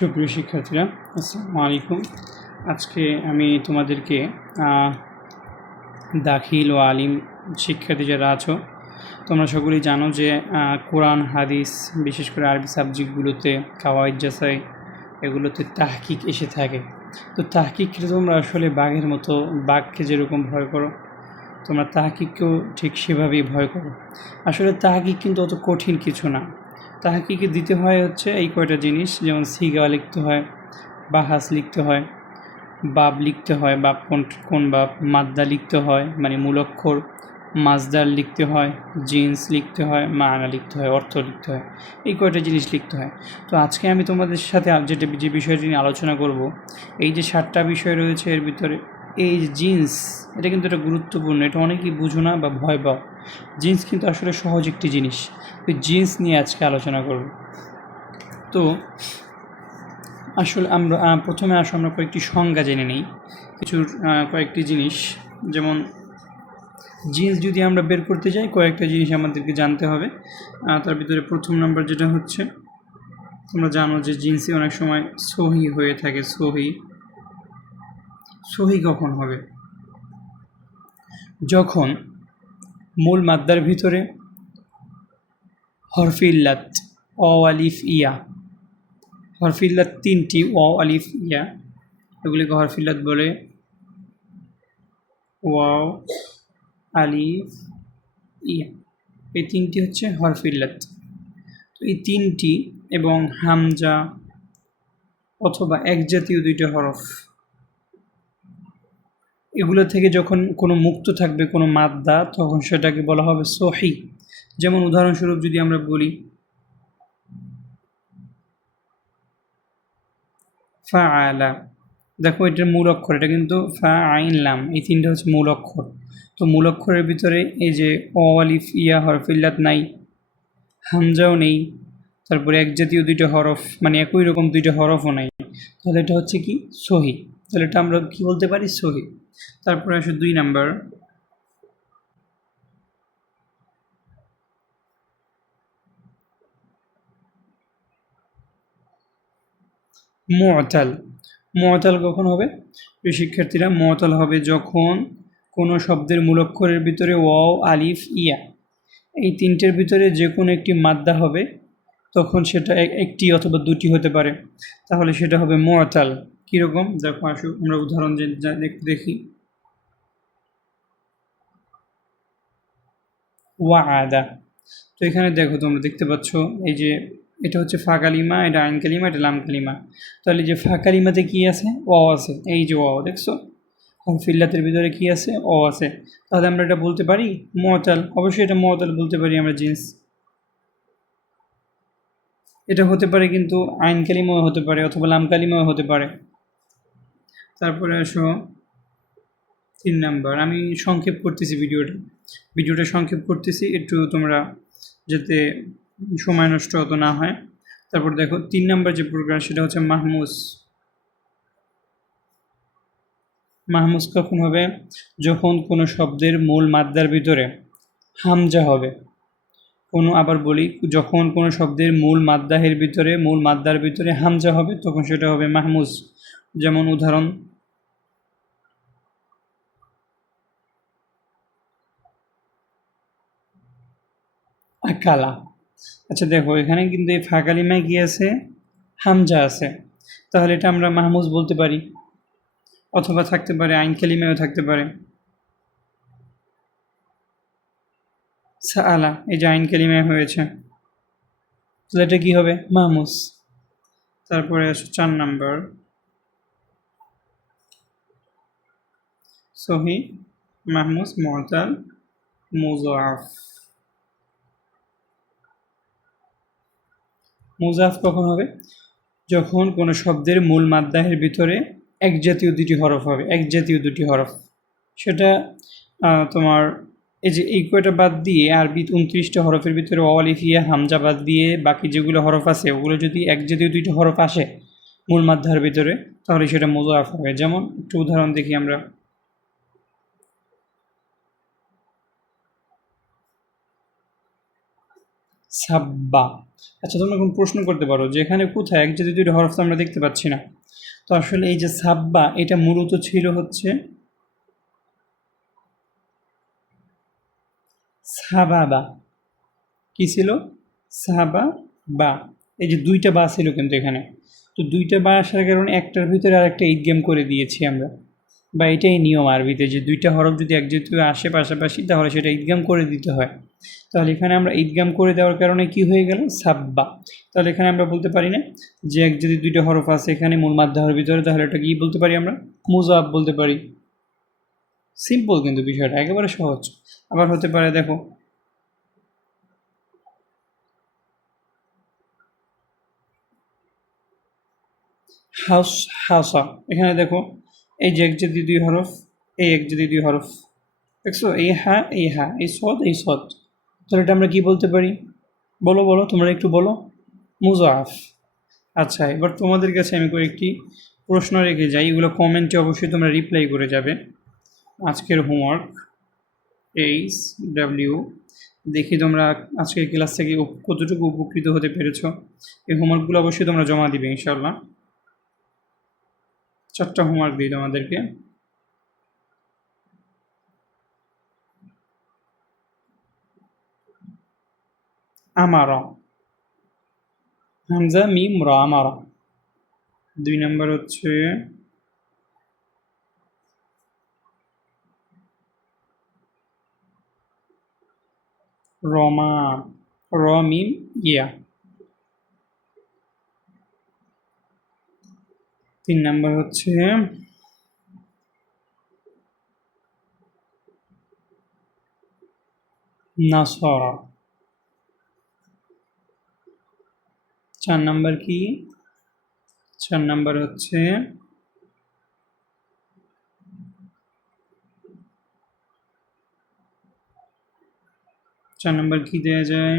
সুপ্রিয় শিক্ষার্থীরা, আসসালামু আলাইকুম। আজকে আমি তোমাদেরকে দাখিল ও আলিম শিক্ষার্থী যারা আছো, তোমরা সকলেই জানো যে কোরআন হাদিস বিশেষ করে আরবি সাবজেক্টগুলোতে কাওয়াইদ জাসাই এগুলোতে তাহকিক এসে থাকে। তো তাহকিককে তোমরা আসলে বাঘের মতো, বাঘকে যেরকম ভয় করো তোমরা তাহকিককেও ঠিক সেভাবেই ভয় করো। আসলে তাহকিক কিন্তু অত কঠিন কিছু না। তাহকিকে দিতে হয় হচ্ছে এই কয়টা জিনিস, যেমন সিগা লিখতে হয়, বাহাস লিখতে হয়, বাব লিখতে হয়, বাব কোন বাব, মাদ্দা লিখতে হয় মানে মূল অক্ষর, মাজদার লিখতে হয়, জিন্স লিখতে হয়, মানা লিখতে হয়, অর্থ লিখতে হয়, এই কয়টা জিনিস লিখতে হয়। তো আজকে আমি তোমাদের সাথে যে বিষয়টি নিয়ে আলোচনা করব, এই যে 7টা বিষয় রয়েছে এর ভিতরে এই যে জিন্স, এটা কিন্তু একটা গুরুত্বপূর্ণ, এটা অনেকেই বুঝো না বা ভয় পাও। জিন্স কিন্তু আসলে সহজ একটি জিনিস। তো জিন্স নিয়ে আজকে আলোচনা করব। তো আসলে আমরা প্রথমে আমরা কয়েকটি সংজ্ঞা জেনে নিই কয়েকটি জিনিস। যেমন জিন্স যদি আমরা বের করতে যাই, কয়েকটা জিনিস আমাদেরকে জানতে হবে। তার ভিতরে প্রথম নাম্বার যেটা হচ্ছে, তোমরা জানো যে জিন্সে অনেক সময় সহি হয়ে থাকে। সহি কখন হবে? যখন মূল মাদ্দার ভিতরে হরফে ইল্লাত অ আলিফ ইয়া, হরফে ইল্লাত 3টি অ আলিফ ইয়া, এগুলিকে হরফে ইল্লাত বলে। ওয়াও, আলিফ, ইয়া, এই 3টি হচ্ছে হরফে ইল্লাত। তো এই 3টি এবং হামজা অথবা এক জাতীয় 2টা হরফ, এগুলো থেকে যখন কোনো মুক্ত থাকবে কোনো মাদ্দা, তখন সেটাকে বলা হবে সহি। যেমন উদাহরণস্বরূপ যদি আমরা বলি ফাআলা, দেখো এটার মূল অক্ষর, এটা কিন্তু ফা আইন লাম, এই 3টা হচ্ছে মূল অক্ষর। তো মূল অক্ষরের ভিতরে এই যে অ আলিফ ইয়া হরফে ইল্লাত নাই, হামজাও নেই, তারপরে এক জাতীয় 2টা হরফ মানে একই রকম 2টা হরফও নাই, তাহলে এটা হচ্ছে কি সহি। তাহলে এটা আমরা কি বলতে পারি? সহি। তারপরে আসে 2 নাম্বার, মুআতাল। মুআতাল কখন হবে? শিক্ষার্থীরা, মুআতাল হবে যখন কোনো শব্দের মূল অক্ষরের ভিতরে ওয়াও আলিফ ইয়া এই 3টের ভিতরে যে কোনো একটি মাদ্দা হবে, তখন সেটা একটি অথবা 2টি হতে পারে, তাহলে সেটা হবে মুআতাল। কীরকম দেখো, আসুক আমরা উদাহরণ দেখি। ওয়াদা, তো এখানে দেখো, তোমরা দেখতে পাচ্ছ এই যে এটা হচ্ছে ফা কালিমা, এটা আইন কালিমা, এটা লাম কালিমা। তাহলে যে ফা কালিমাতে কী আছে? অ আছে, এই যে অ দেখছো। ফিল্লাতের ভিতরে কি আছে? অ আছে। তাহলে আমরা এটা বলতে পারি মুআতাল। অবশ্যই এটা মুআতাল বলতে পারি আমরা জিন্স। এটা হতে পারে কিন্তু আইন কালিমাও হতে পারে অথবা লাম কালিমাও হতে পারে। তারপরে আসো 3 নাম্বার, আমি সংক্ষেপ করতেছি ভিডিওটা সংক্ষেপ করতেছি একটু, তোমরা যাতে সময় নষ্ট হতো না হয়। তারপর দেখো 3 নাম্বার যে প্রোগ্রাম, সেটা হচ্ছে মাহমুজ। মাহমুজ কখন হবে? যখন কোনো শব্দের মূল মাদ্দার ভিতরে হামজা হবে। আবার বলি, যখন কোনো শব্দের মূল মাদ্দার ভিতরে হামজা হবে, তখন সেটা হবে মাহমুজ। যেমন উদাহরণ, আকালা। আচ্ছা দেখো, এখানে কিন্তু এই ফা কালিমায় কি আছে? হামজা আছে। তাহলে এটা আমরা মাহমুজ বলতে পারি, অথবা থাকতে পারে আইন কালিমায়ও থাকতে পারে। সাআলা, এই যে আইন কালিমায় হয়েছে, তাহলে এটা কী হবে? মাহমুজ। তারপরে আসো 4 নাম্বার, সহি, মাহমুজ, মুআতাল, মুযাফ। মুযাফ কখন হবে? যখন কোনো শব্দের মূল মাদ্দাহের ভিতরে এক জাতীয় 2টি হরফ হবে, এক জাতীয় 2টি হরফ। সেটা তোমার এই যে এই কয়টা বাদ দিয়ে আরবি 29টা হরফের ভিতরে অ আলিফ ইয়া হামজা বাদ দিয়ে বাকি যেগুলো হরফ আছে, ওগুলো যদি এক জাতীয় 2টি হরফ আসে মূল মাদ্দার ভিতরে, তাহলে সেটা মুযাফ হবে। যেমন একটু উদাহরণ দেখি আমরা। সাব্বা, আচ্ছা, তোমরা এখন প্রশ্ন করতে পারো যে এখানে কোথায় এক জাতীয় দুইটা হরফ তো আমরা দেখতে পাচ্ছি না। তো আসলে এই যে সাব্বা, এটা মূলত ছিল হচ্ছে সাবাবা। কি ছিল? সাবা বা। এই যে দুইটা বা ছিল কিন্তু এখানে। তো দুইটা বা আসার কারণে একটার ভিতরে আর একটা ঈদগাম করে দিয়েছি আমরা, বা এটাই নিয়ম আরবিতে যে দুইটা হরফ যদি এক জাতীয় আসে পাশাপাশি তাহলে সেটা ঈদগাম করে দিতে হয়। তাহলে এখানে আমরা ঈদগাম করে দেওয়ার কারণে কি হয়ে গেল? সাব্বা। তাহলে এখানে আমরা বলতে পারি না যে এক যদি দুইটা হরফ আছে এখানে মূল মাধ্যমের ভিতরে, তাহলে এটা কি বলতে পারি আমরা? মুজাব বলতে পারি। সিম্পল কিন্তু বিষয়টা একেবারে সহজ। আবার হতে পারে দেখো হাউস, হাউসা। এখানে দেখো এই যে এক যদি দুই হরফ, এই এক যদি দুই হরফ, দেখছো? এই হা এই হা, এই সদ এই সদ। তাহলে এটা আমরা কি বলতে পারি? বলো বলো, তোমরা একটু বলো। মুজাফ। আচ্ছা, এবার তোমাদের কাছে আমি কয়েকটি প্রশ্ন রেখে যাই, এগুলো কমেন্টে অবশ্যই তোমরা রিপ্লাই করে যাবে। আজকের হোমওয়ার্ক এইচ ডাব্লিউ, দেখি তোমরা আজকের ক্লাস থেকে কতটুকু উপকৃত হতে পেরেছো। এই হোমওয়ার্কগুলো অবশ্যই তোমরা জমা দিবে ইনশাল্লাহ। 4টা হোমওয়ার্ক দিই তোমাদেরকে। আমারা, হামজা মিম রা, আমারা। 2 নাম্বার হচ্ছে রমা, র মিম ইয়া। 3 নাম্বার হচ্ছে নাসরা। 4 নাম্বার কি? 4 নাম্বার হচ্ছে 4 নাম্বার কি দেয়া যায়?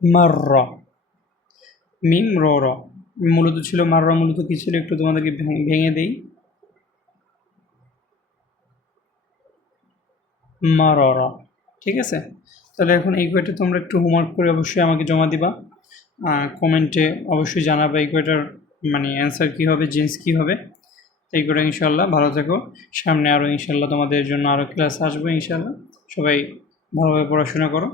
মাররা, মিম র র। মূলত ছিল মাররা, মূলত কি ছিল একটু তোমাদেরকে ভেঙে দেই। মাররা, ঠিক আছে? তাহলে এখন এই কয়টা তোমরা একটু হোমওয়ার্ক করে অবশ্যই আমাকে জমা দিবা। কমেন্টে অবশ্যই জানাবে এই কয়টার মানে অ্যান্সার কী হবে, জিন্স কী হবে। এই করে ইনশাল্লাহ ভালো থেকো। সামনে আরও ইনশাল্লাহ তোমাদের জন্য আরও ক্লাস আসবে ইনশাল্লাহ। সবাই ভালোভাবে পড়াশোনা করো।